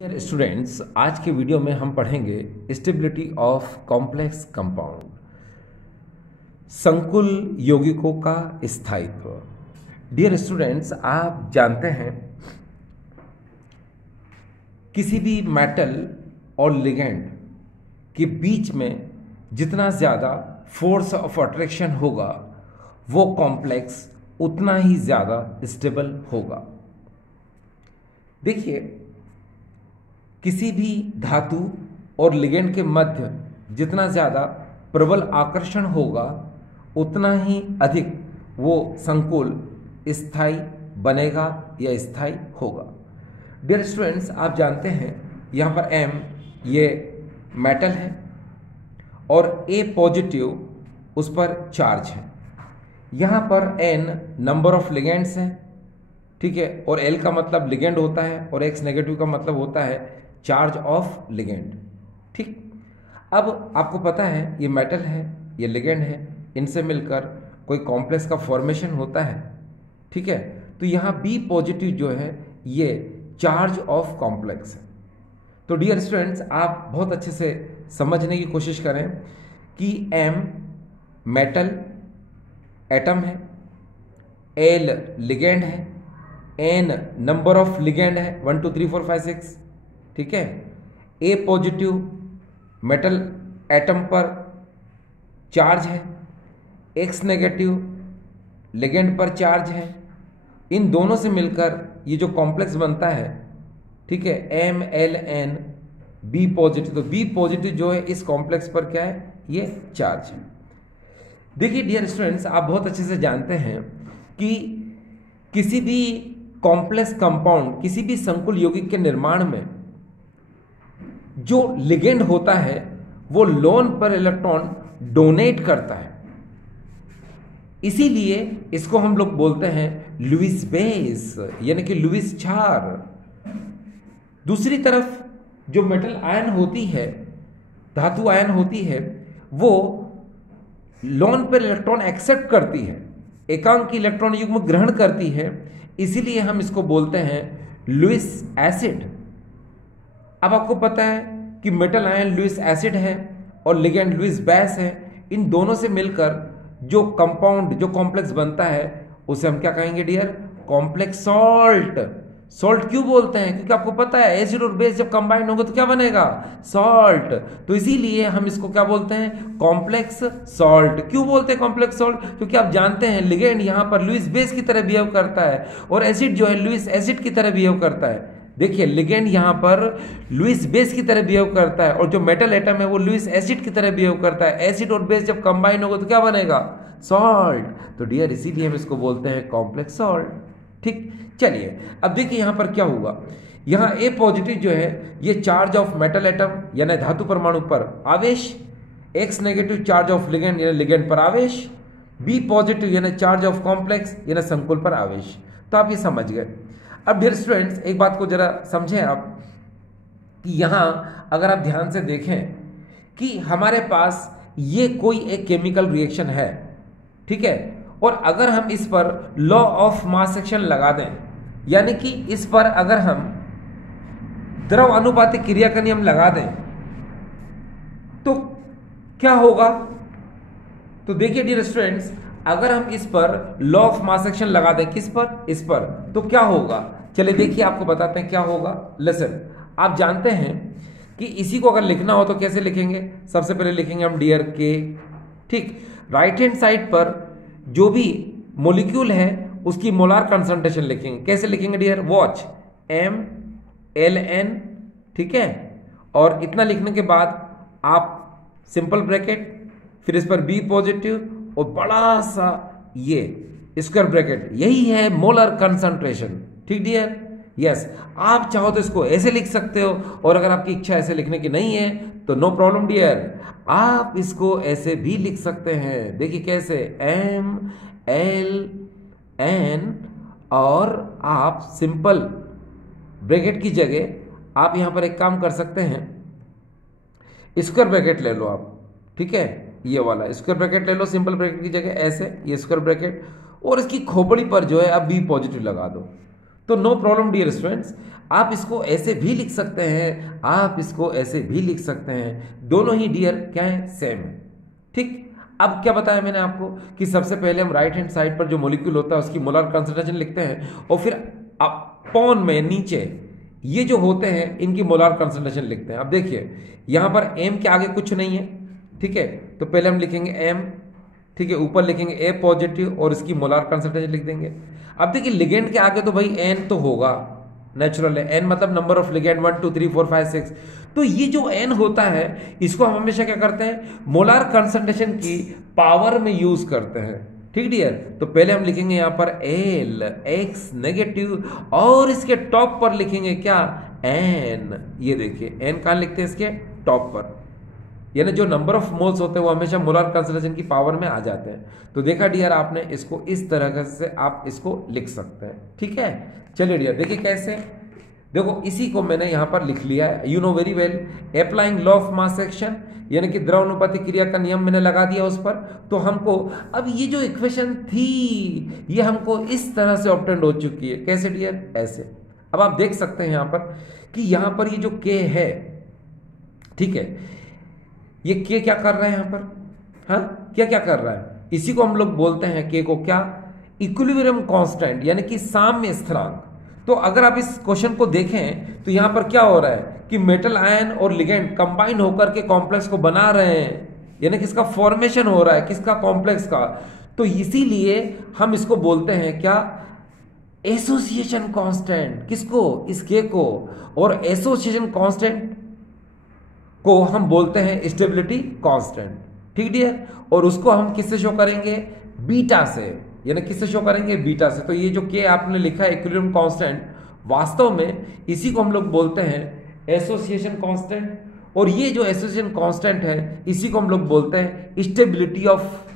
Dear students, आज के video में हम पढ़ेंगे स्टेबिलिटी ऑफ कॉम्प्लेक्स कंपाउंड, संकुल यौगिकों का स्थायित्व। डियर स्टूडेंट्स, आप जानते हैं किसी भी मेटल और लिगेंड के बीच में जितना ज़्यादा फोर्स ऑफ अट्रैक्शन होगा वो कॉम्प्लेक्स उतना ही ज़्यादा स्टेबल होगा। देखिए, किसी भी धातु और लिगेंड के मध्य जितना ज़्यादा प्रबल आकर्षण होगा उतना ही अधिक वो संकुल स्थायी बनेगा या स्थायी होगा। डियर स्टूडेंट्स, आप जानते हैं यहाँ पर M ये मेटल है और A पॉजिटिव उस पर चार्ज है। यहाँ पर N नंबर ऑफ लिगेंड्स हैं, ठीक है, और L का मतलब लिगेंड होता है और X नेगेटिव का मतलब होता है चार्ज ऑफ लिगेंड। ठीक, अब आपको पता है ये मेटल है, ये लिगेंड है, इनसे मिलकर कोई कॉम्प्लेक्स का फॉर्मेशन होता है। ठीक है, तो यहाँ B पॉजिटिव जो है ये चार्ज ऑफ कॉम्प्लेक्स है। तो डियर स्टूडेंट्स, आप बहुत अच्छे से समझने की कोशिश करें कि M मेटल एटम है, L लिगेंड है, N नंबर ऑफ लिगेंड है 1 2 3 4 5 6, ठीक है। A पॉजिटिव मेटल एटम पर चार्ज है, X नेगेटिव लिगेंड पर चार्ज है। इन दोनों से मिलकर ये जो कॉम्प्लेक्स बनता है, ठीक है, MLN B पॉजिटिव। तो B पॉजिटिव जो है इस कॉम्प्लेक्स पर क्या है, ये चार्ज है। देखिए डियर स्टूडेंट्स, आप बहुत अच्छे से जानते हैं कि किसी भी कॉम्प्लेक्स कंपाउंड, किसी भी संकुल यौगिक के निर्माण में जो लिगेंड होता है वो लोन पर इलेक्ट्रॉन डोनेट करता है, इसीलिए इसको हम लोग बोलते हैं लुईस बेस, यानी कि लुईस क्षार। दूसरी तरफ जो मेटल आयन होती है, धातु आयन होती है, वो लोन पर इलेक्ट्रॉन एक्सेप्ट करती है, एकांकी इलेक्ट्रॉन युग्म ग्रहण करती है, इसीलिए हम इसको बोलते हैं लुईस एसिड। अब आपको पता है कि मेटल आयन लुईस एसिड है और लिगेंड लुईस बेस है। इन दोनों से मिलकर जो कंपाउंड, जो कॉम्प्लेक्स बनता है उसे हम क्या कहेंगे डियर, कॉम्प्लेक्स सॉल्ट। सॉल्ट क्यों बोलते हैं, क्योंकि आपको पता है एसिड और बेस जब कंबाइन होंगे तो क्या बनेगा, सॉल्ट। तो इसीलिए हम इसको क्या बोलते हैं, कॉम्प्लेक्स सॉल्ट। क्यों बोलते हैं कॉम्प्लेक्स सॉल्ट, क्योंकि आप जानते हैं लिगेंड यहाँ पर लुईस बेस की तरह बिहेव करता है और एसिड जो है लुईस एसिड की तरह बिहेव करता है। देखिए, लिगेंड यहाँ पर लुईस बेस की तरह बिहेव करता है और जो मेटल एटम है वो लुईस एसिड की तरह बिहेव करता है। एसिड और बेस जब कंबाइन होगा तो क्या बनेगा, सॉल्ट। तो डियर इसीलिए हम इसको बोलते हैं कॉम्प्लेक्स सॉल्ट। ठीक, चलिए अब देखिए यहाँ पर क्या होगा। यहाँ A पॉजिटिव जो है ये चार्ज ऑफ मेटल एटम यानी धातु परमाणु पर आवेश, X negative charge of ligand यानी लिगेंड पर आवेश, B पॉजिटिव यानी चार्ज ऑफ कॉम्प्लेक्स यानी संकुल पर आवेश। तो आप ये समझ गए। अब डियर स्टूडेंट्स, एक बात को जरा समझें आप कि यहाँ अगर आप ध्यान से देखें कि हमारे पास ये कोई एक केमिकल रिएक्शन है, ठीक है, और अगर हम इस पर लॉ ऑफ मास एक्शन लगा दें, यानी कि इस पर अगर हम द्रव अनुपातिक क्रिया का नियम लगा दें तो क्या होगा। तो देखिए डियर स्टूडेंट्स, अगर हम इस पर लॉ ऑफ मास एक्शन लगा दें, किस पर, इस पर, तो क्या होगा। चलिए देखिए आपको बताते हैं क्या होगा। लिसन, आप जानते हैं कि इसी को अगर लिखना हो तो कैसे लिखेंगे, सबसे पहले लिखेंगे हम डियर के। ठीक, राइट हैंड साइड पर जो भी मॉलिक्यूल है उसकी मोलार कंसंट्रेशन लिखेंगे। कैसे लिखेंगे डियर, वॉच MLN, ठीक है, और इतना लिखने के बाद आप सिंपल ब्रैकेट, फिर इस पर B पॉजिटिव और बड़ा सा ये स्क्वायर ब्रैकेट, यही है मोलर कंसंट्रेशन। ठीक डियर, यस। आप चाहो तो इसको ऐसे लिख सकते हो और अगर आपकी इच्छा ऐसे लिखने की नहीं है तो नो प्रॉब्लम डियर, आप इसको ऐसे भी लिख सकते हैं। देखिए कैसे, MLN और आप सिंपल ब्रैकेट की जगह आप यहां पर एक काम कर सकते हैं, स्क्वायर ब्रैकेट ले लो आप, ठीक है, ये वाला स्क्वायर ब्रैकेट ले लो सिंपल ब्रैकेट की जगह, ऐसे ये स्क्वायर ब्रैकेट, और इसकी खोपड़ी पर जो है आप B पॉजिटिव लगा दो। तो नो प्रॉब्लम डियर स्टूडेंट्स, आप इसको ऐसे भी लिख सकते हैं, आप इसको ऐसे भी लिख सकते हैं, दोनों ही डियर क्या है, सेम है। ठीक, अब क्या बताया मैंने आपको कि सबसे पहले हम राइट हैंड साइड पर जो मॉलिक्यूल होता है उसकी मोलर कंसंट्रेशन लिखते हैं और फिर अपॉन में नीचे ये जो होते हैं इनकी मोलर कंसंट्रेशन लिखते हैं। अब देखिए यहां पर एम के आगे कुछ नहीं है, ठीक है, तो पहले हम लिखेंगे एम, ठीक है, ऊपर लिखेंगे ए पॉजिटिव और इसकी मोलर कंसंट्रेशन लिख देंगे। अब देखिए लिगेंड के आगे तो भाई एन तो होगा, नेचुरल है, एन मतलब नंबर ऑफ लिगेंड 1 2 3 4 5 6। तो ये जो एन होता है इसको हम हमेशा क्या करते हैं, मोलर कंसंट्रेशन की पावर में यूज करते हैं। ठीक डियर, तो पहले हम लिखेंगे यहां पर एल एक्स नेगेटिव और इसके टॉप पर लिखेंगे क्या, एन। ये देखिए एन कहां लिखते हैं, इसके टॉप पर, यानी जो नंबर ऑफ मोल्स होते हैं वो हमेशा मोलर कंसंट्रेशन की पावर में आ जाते हैं। तो देखा डियर आपने, इसको इस तरह से आप इसको लिख सकते हैं। ठीक है, चलिए डियर देखिए कैसे, देखो इसी को मैंने यहां पर लिख लिया है, you know very well, applying law of mass action, यानी कि द्रव्यानुपाती क्रिया का नियम मैंने लगा दिया उस पर। तो हमको अब ये जो इक्वेशन थी ये हमको इस तरह से ऑब्टेंड हो चुकी है। कैसे डियर, ऐसे। अब आप देख सकते हैं यहां पर कि यहां पर ये जो के है, ठीक है, ये के क्या कर रहा है यहां पर, हाँ क्या क्या कर रहा है, इसी को हम लोग बोलते हैं के को क्या, इक्विलिब्रियम कांस्टेंट, यानी कि साम्य स्थिरांक। तो अगर आप इस क्वेश्चन को देखें तो यहां पर क्या हो रहा है कि मेटल आयन और लिगेंड कंबाइन होकर के कॉम्प्लेक्स को बना रहे हैं, यानी कि इसका फॉर्मेशन हो रहा है, किसका, कॉम्प्लेक्स का। तो इसीलिए हम इसको बोलते हैं क्या, एसोसिएशन कांस्टेंट। किसको, इस के को। और एसोसिएशन कांस्टेंट को हम बोलते हैं स्टेबिलिटी कांस्टेंट। ठीक डियर, और उसको हम किससे शो करेंगे, बीटा से, यानी किससे शो करेंगे, बीटा से। तो ये जो के आपने लिखा है इक्विलिब्रियम कांस्टेंट, वास्तव में इसी को हम लोग बोलते हैं एसोसिएशन कांस्टेंट। और ये जो एसोसिएशन कांस्टेंट है इसी को हम लोग बोलते हैं स्टेबिलिटी ऑफ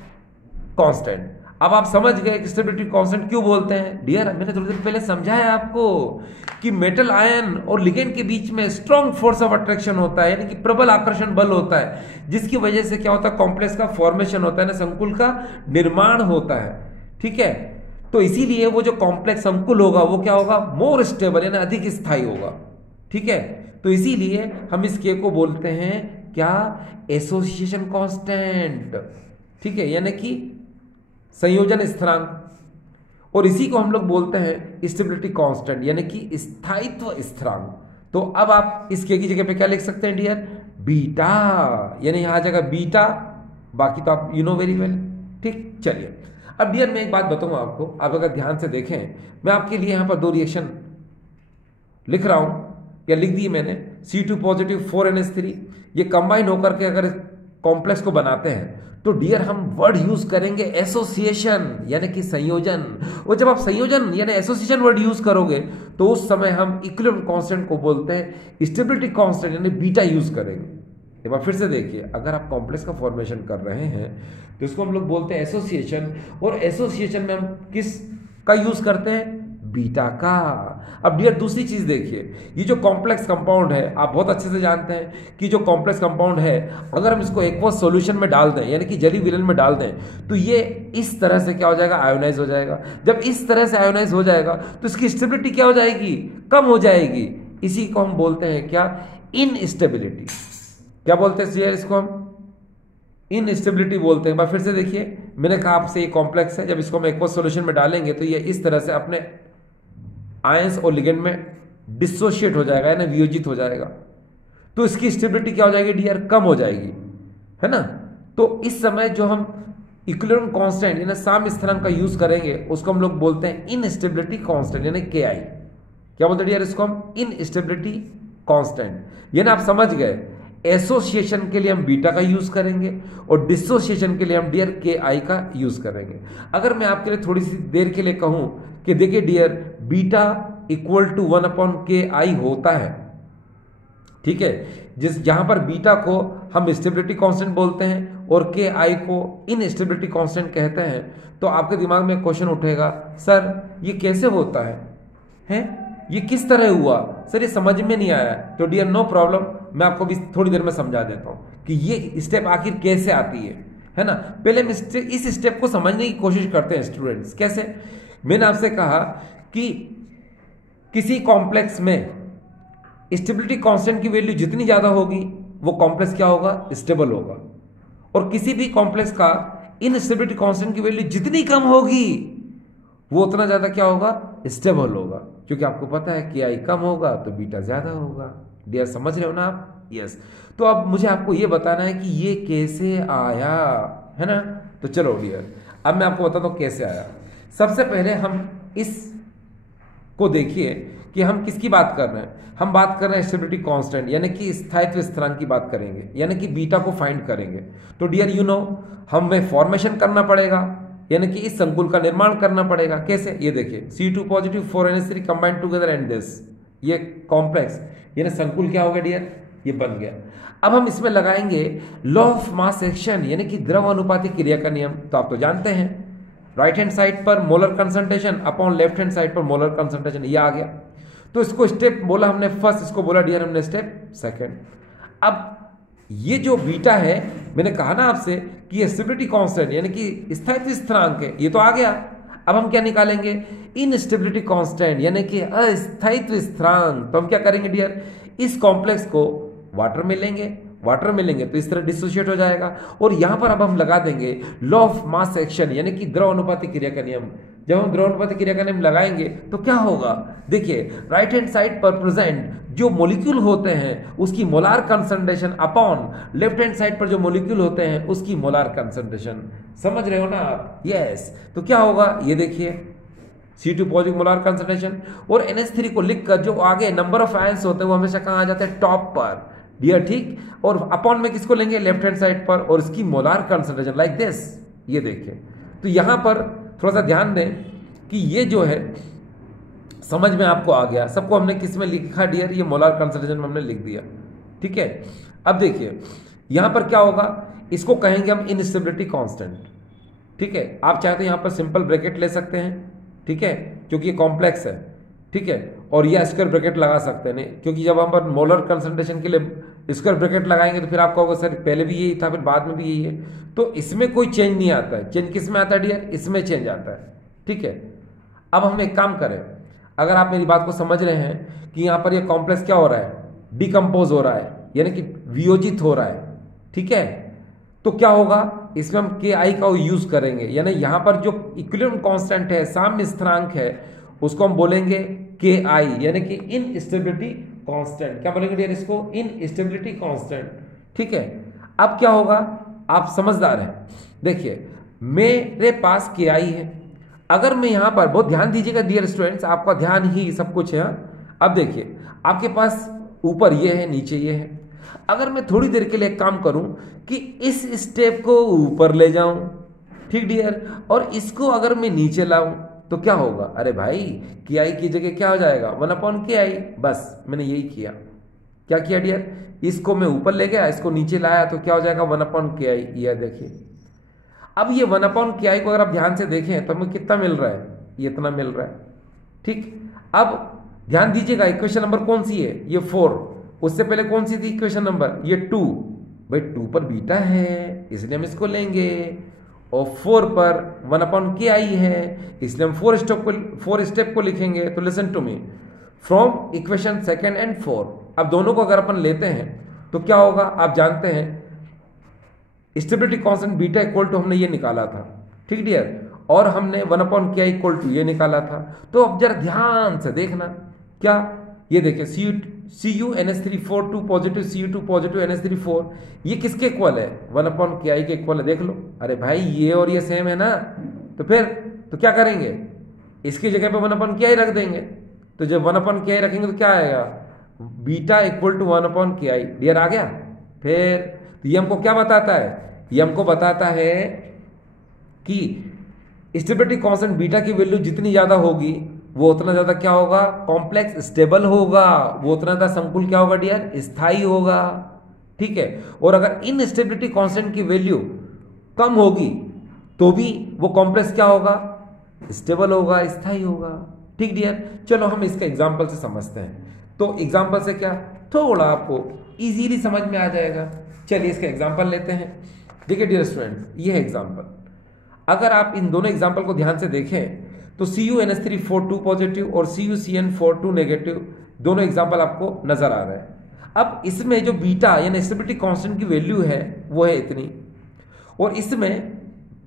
कांस्टेंट। अब आप समझ गए कि स्टेबिलिटी कांस्टेंट क्यों बोलते हैं डियर, मैंने थोड़ी देर पहले समझाया आपको कि मेटल आयन और लिगेंड के बीच में स्ट्रॉन्ग फोर्स ऑफ अट्रैक्शन होता है, यानी कि प्रबल आकर्षण बल होता है, जिसकी वजह से क्या होता है, कॉम्प्लेक्स का फॉर्मेशन होता है ना, संकुल का निर्माण होता है। ठीक है, तो इसीलिए वो जो कॉम्प्लेक्स संकुल होगा वो क्या होगा, मोर स्टेबल, यानी अधिक स्थायी होगा। ठीक है, तो इसीलिए हम इस के को बोलते हैं क्या, एसोसिएशन कांस्टेंट। ठीक है, यानी कि संयोजन स्थिरांक। और इसी को हम लोग बोलते हैं स्टेबिलिटी कांस्टेंट, यानी कि स्थायित्व स्थिरांक। तो अब आप इस के की जगह पे क्या लिख सकते हैं डियर, बीटा, यानी यहां आ जाएगा बीटा, बाकी तो आप यू नो वेरी वेल। ठीक, चलिए अब डियर मैं एक बात बताऊंगा आपको, आप अगर ध्यान से देखें, मैं आपके लिए यहां पर दो रिएक्शन लिख रहा हूं, या लिख दी मैंने, C2 पॉजिटिव 4NH3, ये कंबाइन होकर के अगर कॉम्प्लेक्स को बनाते हैं तो डियर हम वर्ड यूज करेंगे एसोसिएशन, यानी कि संयोजन। और जब आप संयोजन यानी एसोसिएशन वर्ड यूज करोगे तो उस समय हम इक्विलिब्रियम कांस्टेंट को बोलते हैं स्टेबिलिटी कांस्टेंट, यानी बीटा यूज करेंगे। एक बार फिर से देखिए, अगर आप कॉम्प्लेक्स का फॉर्मेशन कर रहे हैं तो इसको हम लोग बोलते हैं एसोसिएशन, और एसोसिएशन में हम किस का यूज करते हैं, बीटा का। अब डियर दूसरी चीज देखिए, ये जो कॉम्प्लेक्स कंपाउंड है आप बहुत अच्छे से जानते हैं कि जो कॉम्प्लेक्स कंपाउंड है अगर हम इसको एक्वस सॉल्यूशन में डाल दें, यानी कि जलीय विलयन में डाल दें, तो ये इस तरह से क्या हो जाएगा, आयोनाइज हो जाएगा। जब इस तरह से आयोनाइज हो जाएगा तो इसकी स्टेबिलिटी क्या हो जाएगी, कम हो जाएगी। इसी को हम बोलते हैं क्या, इनस्टेबिलिटी। क्या बोलते हैं इसको, हम इनस्टेबिलिटी बोलते हैं। फिर से देखिए, मैंने कहा आपसे ये कॉम्प्लेक्स है, जब इसको हम एक्वस सॉल्यूशन में डालेंगे तो ये इस तरह से अपने आयंस और लिगेंड में डिसोशिएट हो जाएगा, यानी वियोजित हो जाएगा। तो इसकी स्टेबिलिटी क्या हो जाएगी डियर, कम हो जाएगी, है ना। तो इस समय जो हम इक्विलिब्रियम कांस्टेंट यानी साम्य स्थिरांक का यूज करेंगे उसको हम लोग बोलते हैं इनस्टेबिलिटी कांस्टेंट, यानी के आई। क्या बोलते हैं डियर इसको हम, इनस्टेबिलिटी कांस्टेंट। यानी आप समझ गए, एसोसिएशन के लिए हम बीटा का यूज करेंगे और डिसोसिएशन के लिए हम डियर के आई का यूज करेंगे। अगर मैं आपके लिए थोड़ी सी देर के लिए कहूं कि देखिए dear, beta equal to 1/KI होता है, ठीक है, जहां पर बीटा को हम स्टेबिलिटी कांस्टेंट बोलते हैं और के आई को इनस्टेबिलिटी कांस्टेंट कहते हैं। तो आपके दिमाग में क्वेश्चन उठेगा, सर ये कैसे होता है? ये किस तरह हुआ सर, ये समझ में नहीं आया। तो डियर नो प्रॉब्लम, मैं आपको भी थोड़ी देर में समझा देता हूं कि ये स्टेप आखिर कैसे आती है ना। पहले हम इस स्टेप को समझने की कोशिश करते हैं स्टूडेंट्स। कैसे? मैंने आपसे कहा कि किसी कॉम्प्लेक्स में स्टेबिलिटी कांस्टेंट की वैल्यू जितनी ज्यादा होगी वो कॉम्प्लेक्स क्या होगा, स्टेबल होगा। और किसी भी कॉम्प्लेक्स का इनस्टेबिलिटी कांस्टेंट की वैल्यू जितनी कम होगी वो उतना ज्यादा क्या होगा, स्टेबल होगा। क्योंकि आपको पता है कि आई कम होगा तो बीटा ज्यादा होगा। डियर समझ रहे हो ना आप? यस। तो अब मुझे आपको ये बताना है कि ये कैसे आया, है ना। तो चलो डियर, अब मैं आपको बताता हूं कैसे आया। सबसे पहले हम इस को देखिए कि हम किसकी बात कर रहे हैं। हम बात कर रहे हैं स्टेबिलिटी कांस्टेंट, यानी कि स्थायित्व स्थिरांक की बात करेंगे, यानी कि बीटा को फाइंड करेंगे। तो डियर यू नो, हमें फॉर्मेशन करना पड़ेगा, यानी कि इस संकुल का निर्माण करना पड़ेगा। कैसे, ये देखिए C2 positive 4NH3 combined together and this, ये कॉम्प्लेक्स यानी संकुल क्या हो गया डियर, ये बन गया। अब हम इसमें लगाएंगे लॉ ऑफ मास एक्शन, यानी कि द्रव अनुपाती क्रिया का नियम। तो आप तो जानते हैं, राइट हैंड साइड पर molar concentration upon left hand side पर मोलर कंसंट्रेशन, ये आ गया। तो इसको स्टेप बोला हमने फर्स्ट, इसको बोला डियर हमने स्टेप सेकंड। अब ये जो बीटा है, मैंने कहा ना आपसे कि ये स्टेबिलिटी कांस्टेंट यानी कि स्थायित्व स्थिरांक है, ये तो आ गया। अब हम क्या निकालेंगे, इनस्टेबिलिटी कांस्टेंट यानी कि अस्थायित्व स्थिरांक। तो हम क्या करेंगे डियर, इस कॉम्प्लेक्स को वाटर में लेंगे तो इस तरह डिसोशिएट हो जाएगा। और यहां पर अब हम लगा देंगे लॉ ऑफ मास एक्शन, यानी कि द्रव अनुपाती क्रिया का नियम। जब हम द्रव अनुपाती क्रिया का नियम लगाएंगे तो क्या होगा, देखिए राइट हैंड साइड पर प्रेजेंट जो मॉलिक्यूल होते हैं उसकी molar concentration upon left hand side पर जो मॉलिक्यूल होते हैं उसकी मोलार कंसंट्रेशन। समझ रहे हो ना आप? यस। तो क्या होगा, ये देखिए C2 पॉजिटिव मोलार कंसंट्रेशन और NH3 को लिखकर जो आगे नंबर ऑफ आयंस होते हैं वो हमेशा कहां आ जाते हैं, टॉप पर डियर, ठीक। और अपॉन में किसको लेंगे, लेफ्ट हैंड साइड पर, और इसकी मोलार कंसंट्रेशन लाइक दिस, ये देखिए। तो यहां पर थोड़ा सा ध्यान दें कि ये जो है समझ में आपको आ गया। सबको हमने किस में लिखा डियर, ये मोलार कंसंट्रेशन में हमने लिख दिया, ठीक है। अब देखिए यहां पर क्या होगा, इसको कहेंगे हम इनस्टेबिलिटी कांस्टेंट, ठीक है। आप चाहे तो यहां पर सिंपल ब्रैकेट ले सकते हैं, ठीक है, क्योंकि ये कॉम्प्लेक्स है, ठीक है। और ये स्क्वायर ब्रैकेट लगा सकते हैं, क्योंकि जब हम पर मोलर कंसंट्रेशन के लिए स्क्वायर ब्रैकेट लगाएंगे तो फिर आपको होगा सर पहले भी यही था फिर बाद में भी यही है। तो इसमें कोई चेंज नहीं आता है। चेंज किस में आता है डियर, इसमें चेंज आता है, ठीक है। अब हम एक काम करें, अगर आप मेरी बात को समझ रहे हैं कि यहां पर ये कॉम्प्लेक्स क्या हो रहा है, डिकम्पोज हो रहा है, यानी कि वियोजित हो रहा है, ठीक है। तो क्या होगा, इसमें हम KI का यूज करेंगे, यानी यहां पर जो इक्विलिब्रियम कांस्टेंट है, साम्य स्थिरांक है, उसको हम बोलेंगे KI, यानी कि इनस्टेबिलिटी कांस्टेंट। क्या बोलेंगे डियर इसको, इनस्टेबिलिटी कांस्टेंट, ठीक है। अब क्या होगा, आप समझदार हैं, देखिए मेरे पास KI है। अगर मैं यहां पर, बहुत ध्यान दीजिएगा डियर स्टूडेंट्स, आपका ध्यान ही सब कुछ है। अब देखिए आपके पास ऊपर ये है, नीचे ये है। अगर मैं थोड़ी देर के लिए एक काम करूं कि इस स्टेप को ऊपर ले जाऊं, ठीक डियर, और इसको अगर मैं नीचे लाऊं तो क्या होगा, अरे भाई KI की जगह क्या हो जाएगा, 1/KI। बस मैंने यही किया। क्या किया डियर, इसको मैं ऊपर ले गया, इसको नीचे लाया, तो क्या हो जाएगा 1/KI। ये देखिए, अब ये 1/KI को अगर आप ध्यान से देखें तो हमें कितना मिल रहा है, ये इतना मिल रहा है, ठीक। अब ध्यान दीजिएगा इक्वेशन नंबर कौन सी है, ये 4। उससे पहले कौन सी थी इक्वेशन नंबर, ये 2। भाई 2 पर बीटा है इसलिए हम इसको लेंगे, और 4 पर 1/KI है इसलिए हम 4 स्टेप को लिखेंगे। तो listen to me, from equation 2 and 4, अब दोनों को अगर अपन लेते हैं तो क्या होगा, आप जानते हैं stability constant beta equal to हमने ये निकाला था, ठीक डियर, और हमने 1/KI इक्वल टू ये निकाला था। तो अब जरा ध्यान से देखना, क्या, ये देखिए CuNH3 2 positive, Cu2 positive, NH3 ये किसके इक्वल है, 1/KI के इक्वल है। देख लो, अरे भाई ये और ये सेम है ना, तो फिर तो क्या करेंगे, इसकी जगह पे 1/KI रख देंगे। तो जब 1/KI रखेंगे तो क्या आएगा, बीटा इक्वल टू 1/KI। डियर आ गया। फिर तो ये हमको क्या बताता है, ये हमको बताता है कि स्टेबिलिटी कांस्टेंट बीटा की वैल्यू जितनी ज्यादा होगी वो उतना ज्यादा क्या होगा, कॉम्प्लेक्स स्टेबल होगा, वो उतना ज्यादा संकुल क्या होगा डियर, स्थायी होगा, ठीक है। और अगर इनस्टेबिलिटी कांस्टेंट की वैल्यू कम होगी तो भी वो कॉम्प्लेक्स क्या होगा, स्टेबल होगा, स्थायी होगा, ठीक डियर। चलो हम इसका एग्जांपल से समझते हैं। तो एग्जांपल से क्या थोड़ा आपको इजीली समझ में आ जाएगा। चलिए इसका एग्जांपल लेते हैं। देखिए डियर स्टूडेंट, ये है एग्जांपल। अगर आप इन दोनों एग्जांपल को ध्यान से देखें तो CuNH3 4 पॉजिटिव और CuCN 4 नेगेटिव, दोनों एग्जाम्पल आपको नजर आ रहे हैं। अब इसमें जो बीटा यानी स्टेबिलिटी कांस्टेंट की वैल्यू है वो है इतनी, और इसमें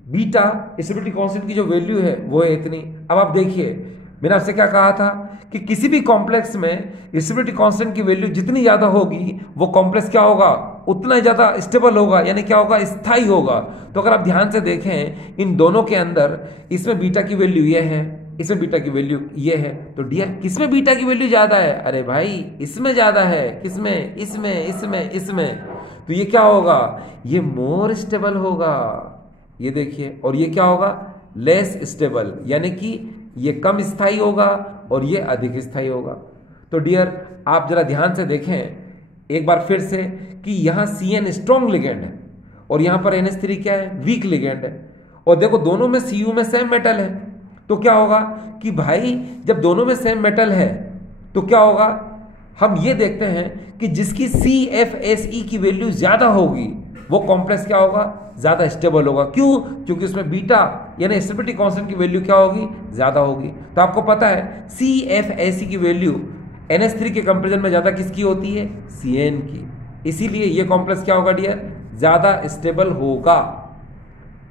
बीटा स्टेबिलिटी कांस्टेंट की जो वैल्यू है वो है इतनी। अब आप देखिए, मैंने आपसे क्या कहा था कि किसी भी कॉम्प्लेक्स में स्टेबिलिटी कांस्टेंट की वैल्यू जितनी ज्यादा होगी वो कॉम्प्लेक्स क्या होगा, उतना ही ज्यादा स्टेबल होगा, यानी क्या होगा, स्थायी होगा। तो अगर आप ध्यान से देखें इन दोनों के अंदर, इसमें बीटा की वैल्यू ये है, इसमें बीटा की वैल्यू ये है, तो डियर किसमें बीटा की वैल्यू ज्यादा है? अरे भाई इसमें ज्यादा है। किसमें? इसमें, इसमें, इसमें। तो ये क्या होगा, ये मोर स्टेबल होगा, ये देखिए। और ये क्या होगा, लेस स्टेबल, यानी कि ये कम स्थायी होगा और ये अधिक स्थायी होगा। तो डियर आप जरा ध्यान से देखें एक बार फिर से कि यहां CN स्ट्रॉन्ग लिगेंड है और यहां पर NH3 क्या है, वीक लिगेंड है। और देखो दोनों में Cu में सेम मेटल है, तो क्या होगा कि भाई जब दोनों में सेम मेटल है तो क्या होगा, हम ये देखते हैं कि जिसकी CFSE की वैल्यू ज्यादा होगी वो कॉम्प्लेक्स क्या होगा, ज्यादा स्टेबल होगा। क्यों? क्योंकि उसमें बीटा यानी स्टेबिलिटी कांस्टेंट की वैल्यू क्या होगी, ज्यादा होगी। तो आपको पता है CFSE की वैल्यू NH3 के कंपेरिजन में ज्यादा किसकी होती है, CN की। इसीलिए ये कॉम्प्लेक्स क्या होगा डियर, ज्यादा स्टेबल होगा।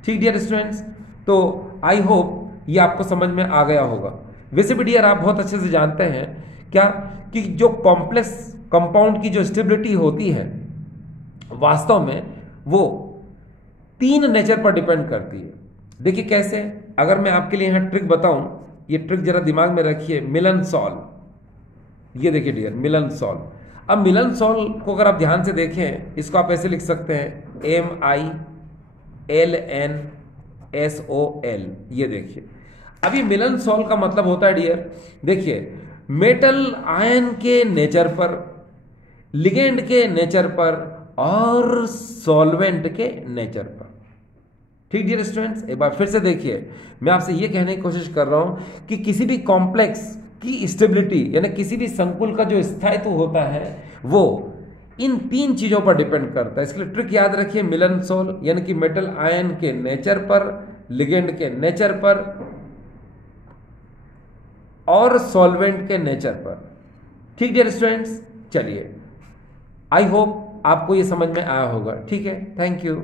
ठीक डियर स्टूडेंट्स, तो आई होप ये आपको समझ में आ गया होगा। वैसे भी डियर आप बहुत अच्छे से जानते हैं क्या कि जो कॉम्प्लेक्स कंपाउंड की जो स्टेबिलिटी होती है वास्तव में वो 3 नेचर पर डिपेंड करती है। देखिए कैसे, अगर मैं आपके लिए यहां ट्रिक बताऊं, ये ट्रिक जरा दिमाग में रखिए, मिलन सॉल्व। ये देखिए डियर, मिलन सॉल्व। अब मिलन सॉल्व को अगर आप ध्यान से देखें, इसको आप ऐसे लिख सकते हैं MILNSOL। ये देखिए, अब ये मिलन सॉल्व का मतलब होता है डियर, देखिए मेटल आयन के नेचर पर, लिगेंड के नेचर पर और सॉल्वेंट के नेचर पर। ठीक डियर स्टूडेंट्स, एक बार फिर से देखिए, मैं आपसे यह कहने की कोशिश कर रहा हूं कि किसी भी कॉम्प्लेक्स की स्टेबिलिटी यानी किसी भी संकुल का जो स्थायित्व होता है वो इन 3 चीजों पर डिपेंड करता है। इसके लिए ट्रिक याद रखिए, मिलन सॉल्व यानी कि मेटल आयन के नेचर पर, लिगेंड के नेचर पर और सॉल्वेंट के नेचर पर। ठीक डियर स्टूडेंट्स, चलिए आई होप आपको ये समझ में आया होगा। ठीक है, थैंक यू।